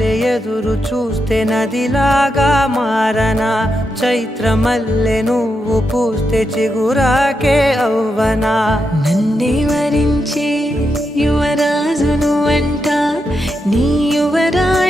మల్లె ఎదురు చూస్తే నదిలాగా మారనా, చైత్రమల్లె నువ్వు పూస్తే చిగురాకే అవ్వనా. నన్నే వరించే యువరాజును అంట నీ